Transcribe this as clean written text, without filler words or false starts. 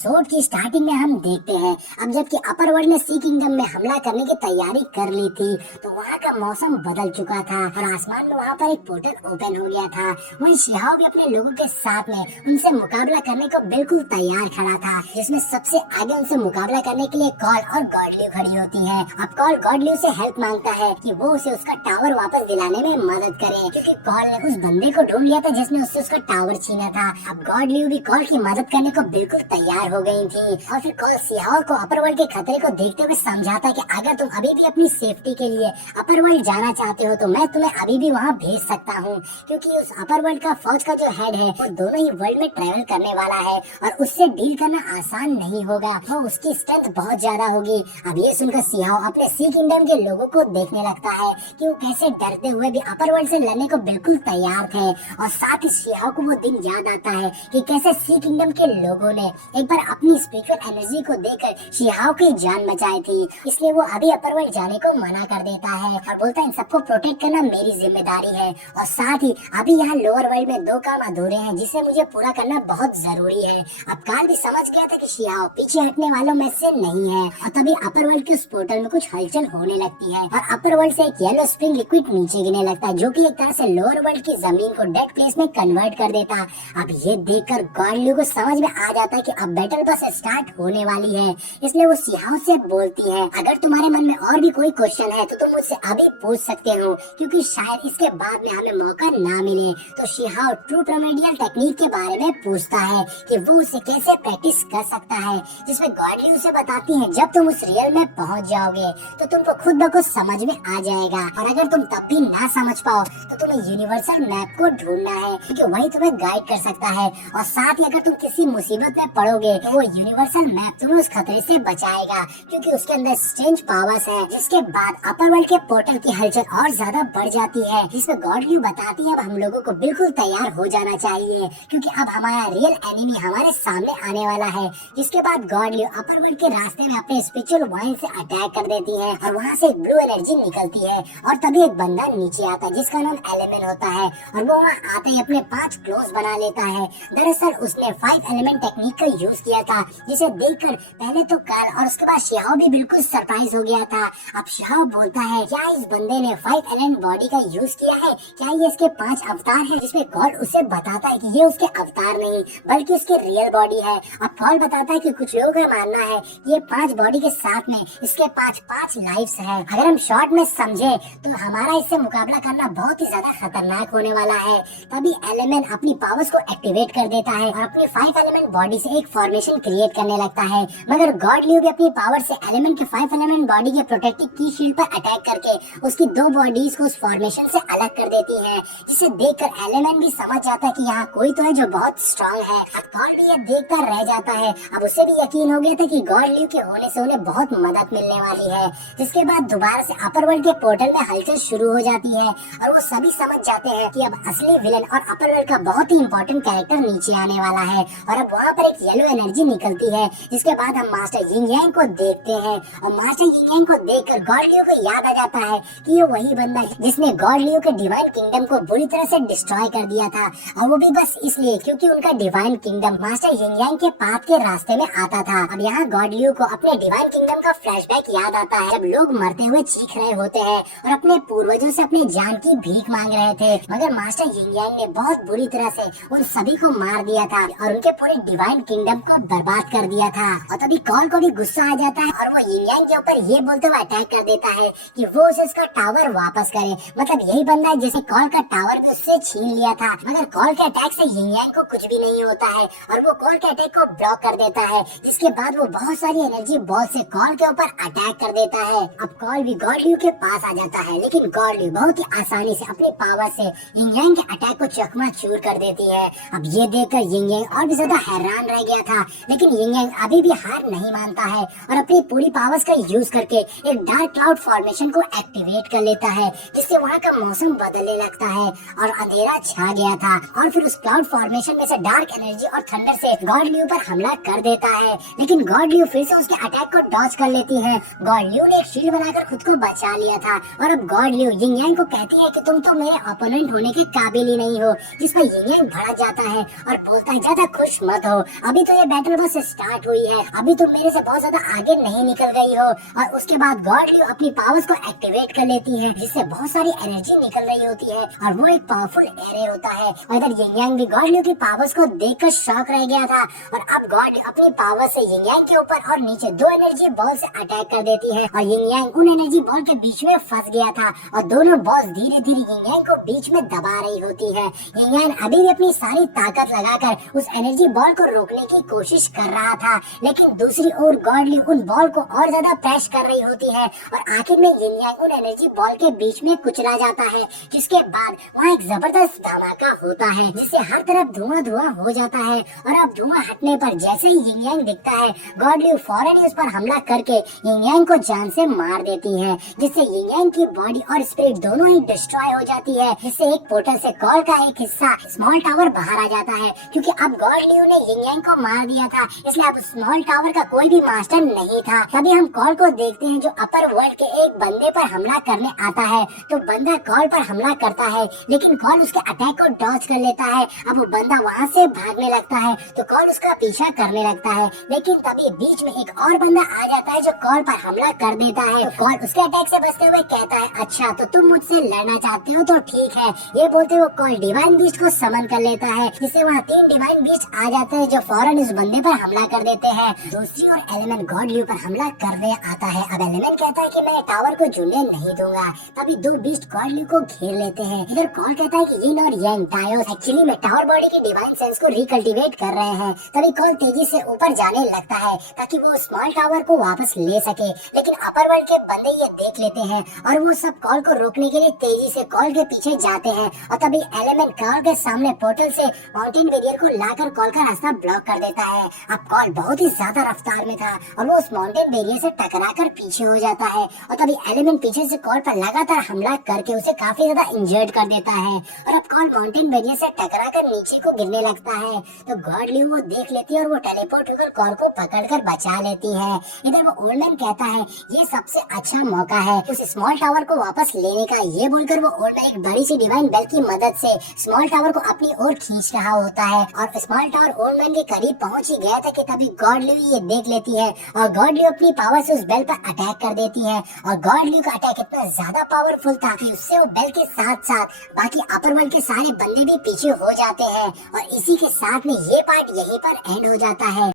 Episode की starting में हम देखते हैं अब जबकि अपर वर्ल्ड ने सी किंगडम में हमला करने की तैयारी कर ली थी तो वहाँ का मौसम बदल चुका था और आसमान में वहाँ पर एक पोर्टल ओपन हो गया था। वहीं शिहाब भी अपने लोगों के साथ में उनसे मुकाबला करने को बिल्कुल तैयार खड़ा था, जिसमें सबसे आगे उनसे मुकाबला करने के लिए कॉल और गॉडलिव खड़ी होती है। अब कॉल गॉडलिव से हेल्प मांगता है कि वो उसे उसका टावर वापस दिलाने में मदद करे, क्योंकि कॉल ने उस बंदे को ढूंढ लिया था जिसने उससे उसका टावर छीना था। अब गॉडलिव भी कॉल की मदद करने को बिल्कुल तैयार हो गई थी और फिर कॉल सिहाव को अपर वर्ल्ड के खतरे को देखते हुए समझाता कि अगर तुम अभी भी अपनी सेफ्टी के लिए अपर वर्ल्ड जाना चाहते हो तो मैं तुम्हें अभी भी वहाँ भेज सकता हूँ, क्योंकि उस अपर वर्ल्ड का फौज का जो हेड है वो दोनों ही वर्ल्ड में ट्रेवल करने वाला है और उससे डील करना आसान नहीं होगा, तो उसकी स्ट्रेंथ बहुत ज्यादा होगी। अब ये सुनकर सिहाव अपने सी किंगडम के लोगों को देखने लगता है कि वो कैसे डरते हुए भी अपर वर्ल्ड से लड़ने को बिल्कुल तैयार थे, और साथ ही सिहाव को वो दिन याद आता है कि कैसे सी किंगडम के लोगों ने एक बार अपनी स्पिरिचुअल एनर्जी को देकर शिहाव की जान बचाई थी। इसलिए वो अभी अपर वर्ल्ड जाने को मना कर देता है और बोलता है इन सबको प्रोटेक्ट करना मेरी जिम्मेदारी है, और साथ ही अभी यहाँ लोअर वर्ल्ड में 2 काम अधूरे हैं जिसे मुझे पूरा करना बहुत जरूरी है। अब काल भी समझ गया था कि शिहाव पीछे हटने वालों में से नहीं है, और तभी अपर वर्ल्ड के उस पोर्टल में कुछ हलचल होने लगती है और अपर वर्ल्ड से एक येलो स्प्रिंग लिक्विड नीचे गिरने लगता है, जो कि एक तरह से लोअर वर्ल्ड की जमीन को डेड प्लेस में कन्वर्ट कर देता। अब ये देखकर गॉडलिव को समझ में आ जाता है कि अब बैटल बस स्टार्ट होने वाली है, इसलिए वो सिहाव से बोलती है अगर तुम्हारे मन में और भी कोई क्वेश्चन है तो तुम मुझसे अभी पूछ सकते हो, क्योंकि शायद इसके बाद में हमें मौका ना मिले। तो शिहाव ट्रू प्रोमेडियल टेक्निक के बारे में पूछता है कि वो उसे कैसे प्रैक्टिस कर सकता है, जिसमें गॉडलिव उसे बताती है जब तुम उस रियल में पहुंच जाओगे तो तुमको खुद ब खुद समझ में आ जाएगा, और अगर तुम तब भी ना समझ पाओ तो तुम्हें यूनिवर्सल मैप को ढूंढना है, क्योंकि वही तुम्हें गाइड कर सकता है, और साथ ही अगर तुम किसी मुसीबत में पड़ोगे तो वो यूनिवर्सल मैप तुम्हें उस खतरे से बचाएगा, क्योंकि उसके अंदर स्ट्रेंज पावर्स है। जिसके बाद अपर वर्ल्ड के पोर्टल की हलचल और ज्यादा बढ़ जाती है, जिसमें गॉडलिव बताती है अब हम लोगों को बिल्कुल तैयार हो जाना चाहिए, क्योंकि अब हमारा रियल एनिमी हमारे सामने आने वाला है। जिसके बाद गॉडलिव अपर वर्ल्ड के रास्ते में अपने स्पिरिचुअल वाइन से अटैक कर देती है और वहाँ से ब्लू एनर्जी निकलती है, और तभी एक बंदा नीचे आता है जिसका नाम एलिमेंट होता है, और वो वहाँ आते ही अपने 5 क्लोज बना लेता है। दरअसल उसने 5 एलिमेंट टेक्निक का यूज किया था, जिसे देखकर पहले तो काल और उसके बाद शिहाव भी बिल्कुल सरप्राइज हो गया था। अब शिहाव बोलता है क्या इस बंदे ने 5 एलिमेंट बॉडी का यूज किया है, क्या ये इसके 5 अवतार है, जिसमें कॉल उसे बताता है कि ये उसके अवतार नहीं बल्कि उसकी रियल बॉडी है। अब कॉल बताता है कि कुछ लोगों का मानना है ये 5 बॉडी के साथ में इसके 5 लाइफ्स है। अगर हम शॉर्ट में समझे तो हमारा इससे मुकाबला करना बहुत ही ज्यादा खतरनाक होने वाला है। तभी एलिमेंट अपनी पावर्स को एक्टिवेट कर देता है और अपनी 5 एलिमेंट बॉडी से एक फॉर्मेशन क्रिएट करने लगता है, मगर गॉडलिव भी अपनी पावर से एलिमेंट के 5 एलिमेंट बॉडी के प्रोटेक्टिव की शील्ड पर अटैक करके उसकी 2 बॉडीज को उस फॉर्मेशन से अलग कर देती है, जिसे देखकर एलिमेंट भी समझ जाता है कि यहाँ कोई तो है जो बहुत स्ट्रांग है। गॉड भी ये देखकर रह जाता है। अब उसे भी यकीन हो गया था कि गॉडलिव के होने से उन्हें बहुत मदद मिलने वाली है। जिसके बाद दोबारा से अपर वर्ल्ड के पोर्टल में हलचल शुरू हो जाती है और वो सभी समझ जाते हैं कि अब असली विलन और अपर वर्ल्ड का बहुत ही इंपॉर्टेंट कैरेक्टर नीचे आने वाला है, और अब वहाँ पर एक येलो एनर्जी निकलती है। जिसके बाद हम मास्टर यिंग यांग को देखते हैं, और मास्टर यिंग यांग को देखकर गॉडलिव को याद आ जाता है कि ये वही बंदा है जिसने गॉडलिव के डिवाइन किंगडम को बुरी तरह से डिस्ट्रॉय कर दिया था, और वो भी बस इसलिए क्योंकि उनका डिवाइन किंगडम मास्टर यिंग यांग के पाथ के रास्ते में आता था। अब यहाँ गॉडलिव को अपने डिवाइन किंगडम का फ्लैशबैक याद आता है जब लोग मरते हुए चीख रहे होते हैं और अपने पूर्वजों से अपनी जान की भीख मांग रहे थे, मगर मास्टर यिंग यांग ने बहुत बुरी तरह से उन सभी को मार दिया था और उनके पूरे डिवाइन किंगडम को बर्बाद कर दिया था। और तभी कॉल को भी गुस्सा आ जाता है और वो यिंग यांग के ऊपर ये बोलते हुए अटैक कर देता है कि वो उसे उसका टावर वापस करे, मतलब यही बंदा है जिसे कॉल का टावर भी उससे छीन लिया था। मगर कॉल के अटैक से यिंग यांग को कुछ भी नहीं होता है और वो कॉल के अटैक को ब्लॉक कर देता है, जिसके बाद वो बहुत सारी एनर्जी बॉल से कॉल के ऊपर अटैक कर देता है। अब कॉल भी गॉडलिव के पास आ जाता है, लेकिन गॉडलिव बहुत ही आसानी से अपनी पावर से यिंग यांग के अटैक को चकनाचूर कर देती है। अब ये देखकर यिंग यांग और भी ज्यादा हैरान रह गया था, लेकिन यिंग यांग अभी भी हार नहीं मानता है और अपनी पूरी पावर्स का यूज करके एक डार्क क्लाउड फॉर्मेशन को एक्टिवेट कर लेता है, जिससे वहाँ का मौसम बदलने लगता है और अंधेरा छा गया था। और फिर उस क्लाउड फॉर्मेशन में से डार्क एनर्जी और थंडर से गॉडलिव पर हमला कर देता है, लेकिन गॉडलिव फिर से उसके अटैक को डॉज कर लेती है। गॉडलिव ने एक शील्ड बनाकर खुद को बचा लिया था, और अब गॉडलिव यिंग यांग को कहती है कि तुम तो मेरे ओपोनेंट होने के काबिल ही नहीं हो, जिस पर यिंग यांग भड़क जाता है और बोलता है ज्यादा खुश मत हो, अभी तो ये बैटल बस स्टार्ट हुई है, अभी तुम मेरे से बहुत ज्यादा आगे नहीं निकल गई हो। और उसके बाद गॉड लियो अपनी पावर्स को एक्टिवेट कर लेती है, जिससे बहुत सारी एनर्जी निकल रही होती है और वो एक पावरफुल एरे होता है। और इधर यिंग यांग भी गॉड लियो की पावर्स को देखकर शॉक रह गया था और अब गॉड अपनी पावर से यिंग यांग के ऊपर और नीचे दो एनर्जी बॉल से अटैक कर देती है और यिंग यांग उन एनर्जी बॉल के बीच में फंस गया था और दोनों बॉल्स धीरे धीरे यिंग यांग को बीच में दबा रही होती है। यिंग यांग अभी भी अपनी सारी ताकत लगाकर उस एनर्जी बॉल को रोकने की कोशिश कर रहा था, लेकिन दूसरी ओर गॉड लियो उन बॉल को और ज्यादा प्रेस कर रही होती है और आखिर में यिंग यांग उन एनर्जी बॉल के बीच में कुचला जाता है, जिसके बाद वहाँ एक जबरदस्त धमाका होता है जिससे हर तरफ धुआं धुआं हो जाता है। और अब धुआं हटने पर जैसे ही यिंग यांग दिखता है, गॉड लियो फौरन उस पर हमला करके यिंग यांग को जान से मार देती है, जिससे यिंग यांग की बॉडी और स्पिरिट दोनों ही डिस्ट्रॉय हो जाती है, जिससे एक पोर्टल से कॉल का एक हिस्सा स्मॉल टावर बाहर आ जाता है। क्योंकि अब गॉड लियो ने यिंग यांग को मार दिया था, इसलिए अब स्मॉल टावर का कोई भी मास्टर नहीं था। तभी हम कॉल को देखते हैं जो अपर वर्ल्ड के एक बंदे पर हमला करने आता है। तो बंदा कॉल पर हमला करता है, लेकिन कॉल उसके अटैक को डॉज कर लेता है। अब वो बंदा वहाँ से भागने लगता है तो कॉल उसका पीछा करने लगता है, लेकिन तभी बीच में एक और बंदा आ जाता है जो कॉल पर हमला कर देता है। तो कॉल उसके अटैक से बचते हुए कहता है, अच्छा तो तुम मुझसे लड़ना चाहते हो तो ठीक है। ये बोलते हुए कॉल डिवाइन बीस्ट को समन कर लेता है, जिससे वहाँ 3 डिवाइन बीस्ट आ जाते हैं जो फौरन उस बंदे पर हमला कर देते हैं। दूसरी ओर एलिमेंट गॉड लियो पर हमला करने आता है। अब एलिमेंट कहता है कि मैं टावर को जुड़ने नहीं दूंगा। तभी 2 बीस्ट गॉड लियो को घेर लेते हैं। इधर कॉल कहता है कि यिन और यांग टायोस एक्चुअली में टावर बॉडी की डिवाइन सेंस को रिकल्टिवेट कर रहे हैं। तभी कॉल तेजी से ऊपर जाने लगता है ताकि वो स्मॉल टावर को वापस ले सके, लेकिन अपर वर्ल्ड के बंदे ये देख लेते हैं और वो सब कॉल को रोकने के लिए तेजी से कॉल के पीछे जाते हैं। और तभी एलिमेंट कॉल के सामने पोर्टल से माउंटेन बैरियर को लाकर कॉल का रास्ता ब्लॉक कर देता है। अब कॉल बहुत ही ज्यादा रफ्तार में था और वो उस माउंटेन बैरियर से टकराकर पीछे हो जाता है और तभी एलिमेंट पीछे से कॉल पर लगातार हमला करके उसे काफी ज्यादा इंजर्ड कर देता है। और अब कॉल माउंटेन बैरियर से टकराकर नीचे को गिरने लगता है तो गॉड लियो वो देख लेती है और वो टेलीपोर्ट होकर कॉल को पकड़कर बचा लेती है। इधर वो ओल्ड मैन कहता है ये सबसे अच्छा मौका है उस स्मॉल टावर को वापस लेने का। ये बोलकर वो ओल्ड मैन एक बड़ी सी डिवाइन बेल की मदद से स्मॉल टावर को अपनी ओर खींच रहा होता है और स्मॉल टावर ओल्ड मैन के करीब पहुंच ही गया था कि तभी गॉड लियो ये देख लेती है और गॉड लियो अपनी पावर से उस बेल पर अटैक कर देती है। और गॉड लियो का अटैक इतना ज्यादा पावरफुल था कि उससे वो बेल के साथ साथ बाकी अपर वर्ल्ड के सारे बंदे भी पीछे हो जाते हैं। और इसी के साथ में ये पार्ट यहीं पर एंड हो जाता है।